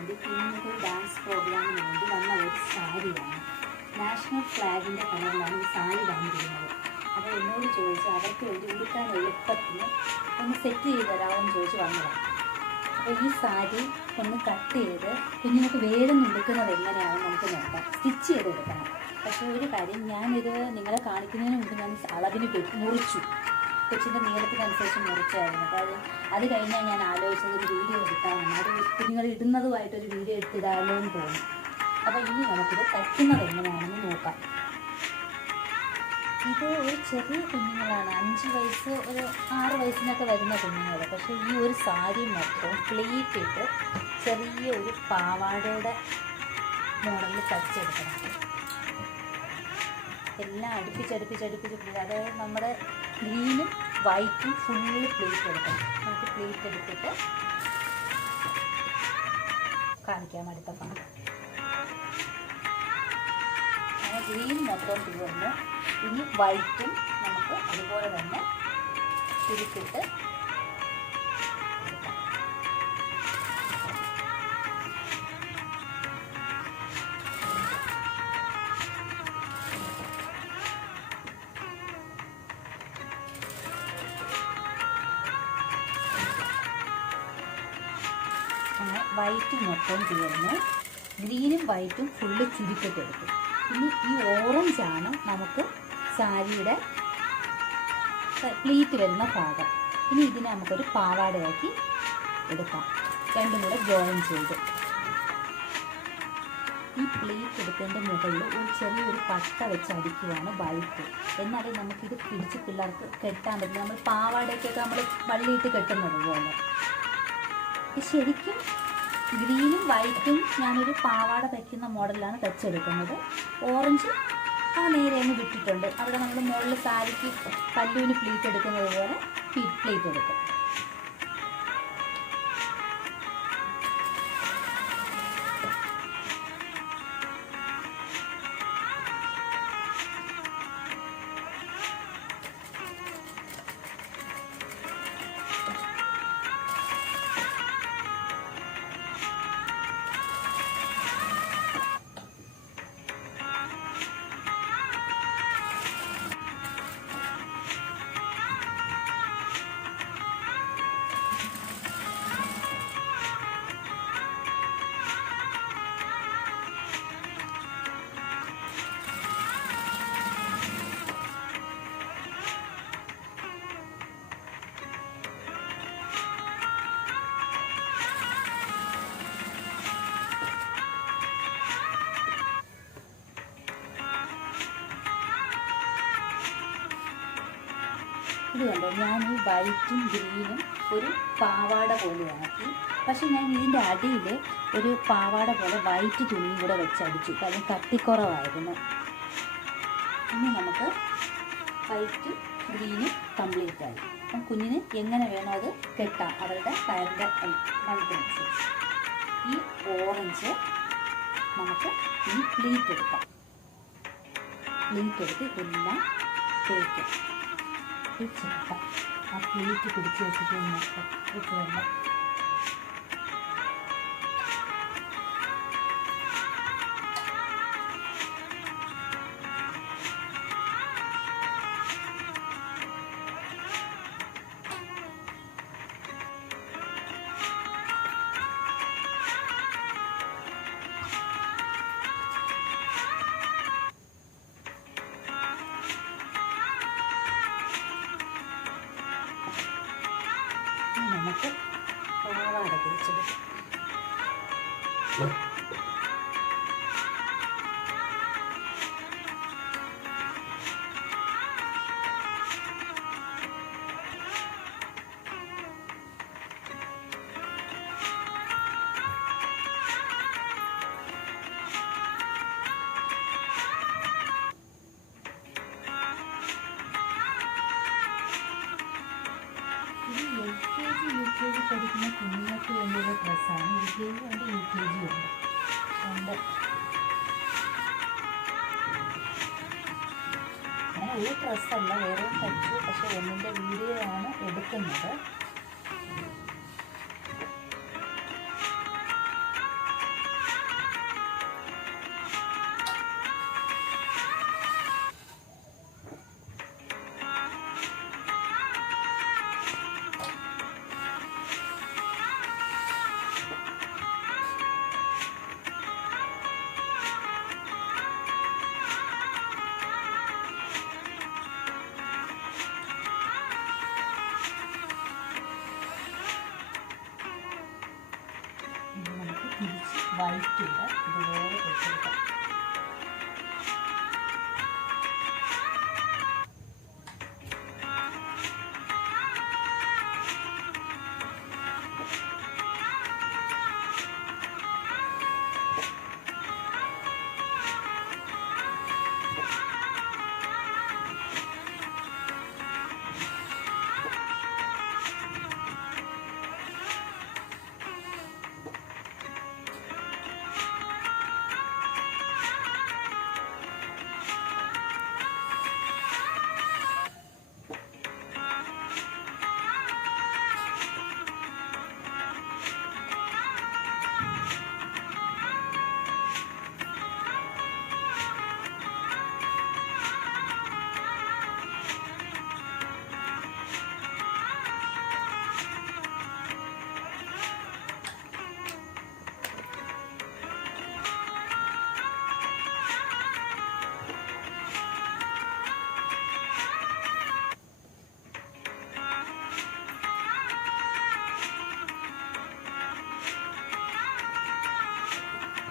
വേണ്ടി കുഞ്ഞൊരു ഡാൻസ് പ്രോഗ്രാമിന് വേണ്ടി വന്ന ഒരു സാരിയാണ്. നാഷണൽ ഫ്ലാഗിൻ്റെ കളറിലാണ് ഈ സാരി വന്നിരിക്കുന്നത്. അപ്പോൾ എന്നോട് ചോദിച്ചു അവർക്ക് വേണ്ടി ഉടുക്കാൻ എളുപ്പത്തിന് ഒന്ന് സെറ്റ് ചെയ്ത് തരാമെന്ന് ചോദിച്ച് വന്നതാണ്. അപ്പോൾ ഈ സാരി ഒന്ന് കട്ട് ചെയ്ത് കുഞ്ഞുങ്ങൾക്ക് വേഗം എടുക്കുന്നത് എങ്ങനെയാണെന്ന് നമുക്ക് നോക്കാം. സ്റ്റിച്ച് ചെയ്ത് കൊടുക്കണം. പക്ഷേ ഒരു കാര്യം, ഞാനിത് നിങ്ങളെ കാണിക്കുന്നതിന് മുമ്പ് ഞാൻ അളവിന് മുറിച്ചു. കൊച്ചിൻ്റെ നീളത്തിനനുസരിച്ച് മുറിച്ചായിരുന്നു. അപ്പോൾ അത് കഴിഞ്ഞാൽ ഞാൻ ആലോചിച്ചത് ഒരു വീഡിയോ എടുക്കാമെന്ന്. അത് കുഞ്ഞുങ്ങൾ ഇടുന്നതുമായിട്ടൊരു വീഡിയോ എടുത്തിടാമല്ലോ എന്ന് തോന്നി. അപ്പോൾ ഇനി നമുക്കിത് തയ്ക്കുന്നത് എങ്ങനെയാണെന്ന് നോക്കാം. ഇത് ഒരു ചെറിയ കുഞ്ഞുങ്ങളാണ്, 5 വയസ്സ് ഒരു 6 വയസ്സിനൊക്കെ വരുന്ന കുഞ്ഞുങ്ങൾ. പക്ഷേ ഈ ഒരു സാരി മൊത്തം പ്ലീറ്റ് ഇട്ട് ചെറിയ ഒരു പാവാടയുടെ മോഡലിൽ തയ്ച്ചെടുക്കണം. എല്ലാം അടുപ്പിച്ചടുപ്പിച്ചടുപ്പിച്ച്, അതായത് നമ്മുടെ ഗ്രീനും വൈറ്റും ഫുള്ള് പ്ലേറ്റ് എടുക്കണം. നമുക്ക് പ്ലേറ്റ് എടുത്തിട്ട് കാണിക്കാം അടുത്ത പണം. അങ്ങനെ ഗ്രീൻ മൊത്തം തീർന്ന് ഇനി വൈറ്റും നമുക്ക് അതുപോലെ തന്നെ തിരിച്ചിട്ട് വൈറ്റ് മൊത്തം തീർന്ന് ഗ്രീനും വൈറ്റും ഫുള്ള് ചുരുക്കിട്ടെടുക്കും. ഇനി ഈ ഓറഞ്ചാണ് നമുക്ക് സാരിയുടെ പ്ലീറ്റ് വരുന്ന ഭാഗം. ഇനി ഇതിനെ നമുക്കൊരു പാവാടയാക്കി എടുക്കാം. രണ്ടും കൂടെ ജോയിൻ ചെയ്ത് ഈ പ്ലീറ്റ് എടുത്തതിൻ്റെ മുകളിൽ ഒരു ചെറിയൊരു പട്ട വെച്ച് അടിക്കുകയാണ് വൈറ്റ്. എന്നാലും നമുക്കിത് പിടിച്ച് പിള്ളേർക്ക് കെട്ടാൻ പറ്റില്ല. നമ്മൾ പാവാടയ്ക്കൊക്കെ നമ്മൾ വള്ളിയിട്ട് കെട്ടുന്നത് പോലെ. ശരിക്കും ഗ്രീനും വൈറ്റും ഞാനൊരു പാവാട തയ്ക്കുന്ന മോഡലാണ് തയ്ച്ചെടുക്കുന്നത്. ഓറഞ്ച് നേരെ അങ്ങ് വിട്ടിട്ടുണ്ട്. അവിടെ നമ്മൾ മുകളിൽ സാരിക്ക് പല്ലുവിന് പ്ലീറ്റ് എടുക്കുന്നത് പോലെ പ്ലീറ്റ് എടുക്കും. ഇത് കണ്ടോ, ഞാൻ ഈ വൈറ്റും ഗ്രീനും ഒരു പാവാട പോലെയാക്കി. പക്ഷെ ഞാൻ ഇതിൻ്റെ അടിയിൽ ഒരു പാവാട പോലെ വൈറ്റ് തുണിയും കൂടെ വെച്ചടിച്ചു. കാരണം കട്ടിക്കുറവായിരുന്നു. ഇനി നമുക്ക് വൈറ്റും ഗ്രീനും കംപ്ലീറ്റ് ആയി. അപ്പം കുഞ്ഞിന് എങ്ങനെ വേണോ അത് കെട്ടാം, അവരുടെ കയറിൻ്റെ കണക്കിനനുസരിച്ച്. ഈ ഓറഞ്ച് നമുക്ക് ഈ പ്ലീറ്റ് എടുക്കാം. പ്ലീറ്റ് എടുത്ത് ഇതെല്ലാം തേക്കും. ചേർക്കാം. ആ പ്ലീറ്റ് പിടിച്ച് വെച്ചിട്ട് മൊത്തം ഇട്ട് വെള്ളം നമുക്ക് പാവാട തിരിച്ചെടുക്കാം. LKG UKG പഠിക്കുന്ന കുഞ്ഞുങ്ങൾക്ക് വേണ്ടിയുള്ള ഡ്രസ്സാണ്. LKG ഉണ്ട്, UKG ഉണ്ട്. അങ്ങനെ ഒരു ഡ്രസ്സല്ല, വേറെ തയ്ച്ചു. പക്ഷെ ഒന്നിൻ്റെ വീഡിയോ ആണ് എടുക്കുന്നത്. വൈറ്റ് ഉണ്ട്, ഇതുപോലെ വെച്ചെടുക്കാം.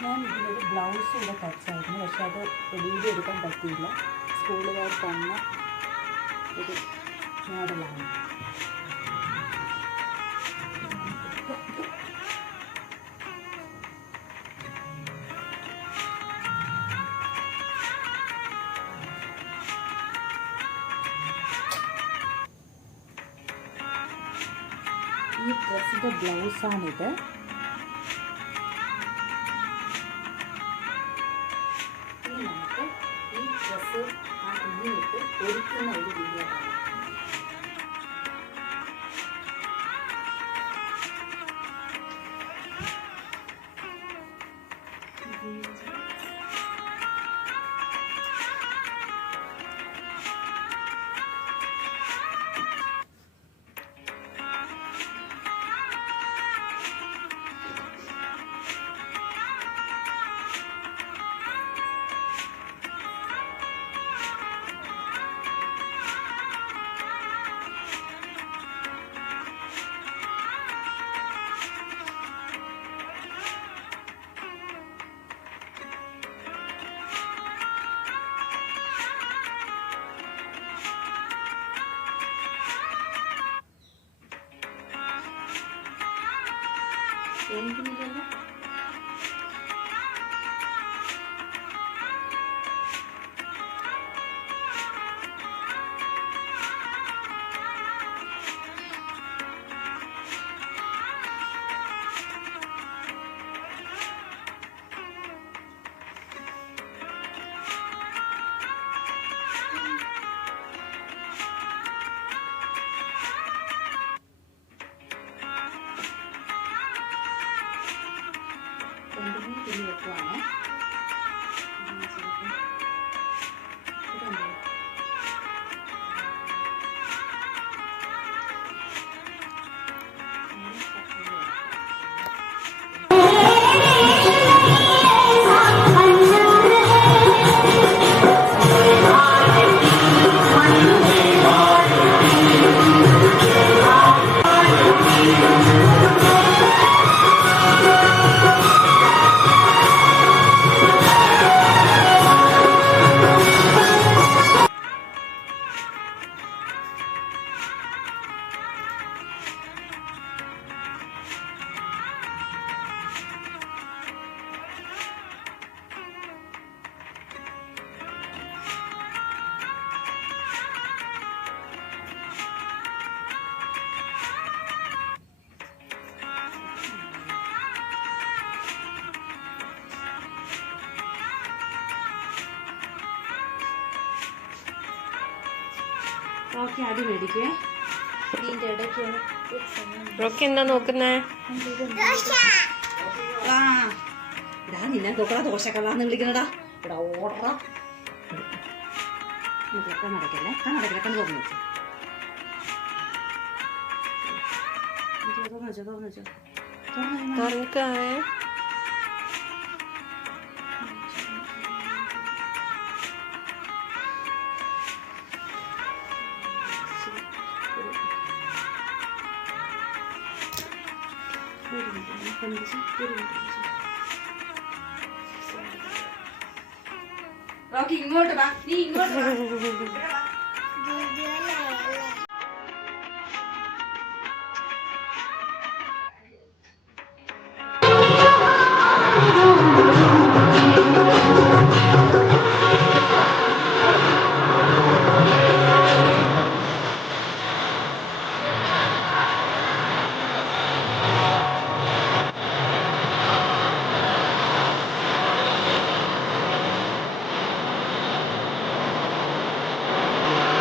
ഞാൻ ഇതിലൊരു ബ്ലൗസ് കൂടെ തച്ചായിരുന്നു, പക്ഷെ അത് വീഡിയോ എടുക്കാൻ പറ്റിയില്ല. സ്കൂളുകാർ തന്ന ഒരു മോഡലാണ്. ഈ ഡ്രസ്സിൻ്റെ ബ്ലൗസാണിത്. നമുക്ക് ഈ ഡ്രസ്സ് ആ തുണിയിട്ട് ഒരുക്കുന്ന ഒരു വീഡിയോ കാണാം. എന്തിനില്ലല്ലോ തുണി വെക്കുവാണ്. ഓക്കെ, അത് മേടിക്കുവേ. ഇതിൻ്റെ ഇടയ്ക്ക് റോക്കി എന്താ നോക്കുന്നേ? ആ ഇടാ നിന്നെ നോക്കടാ, ദോശക്കള്ളാന്ന് വിളിക്കണടാ. ഇവിടെ ഓടറാ. കണ്ണടക്കല്ലേ, കണ്ണടക്കല്ലേ, കണ്ണ് തുറന്നു വെച്ചോ, തുറന്നു വെച്ചോ, തുറന്നു വെച്ചോ, തുറക്കാവേ. റോക്കി ഇങ്ങോട്ട് വാ, നീ ഇങ്ങോട്ട് വാ. ഇവിടെ വാ.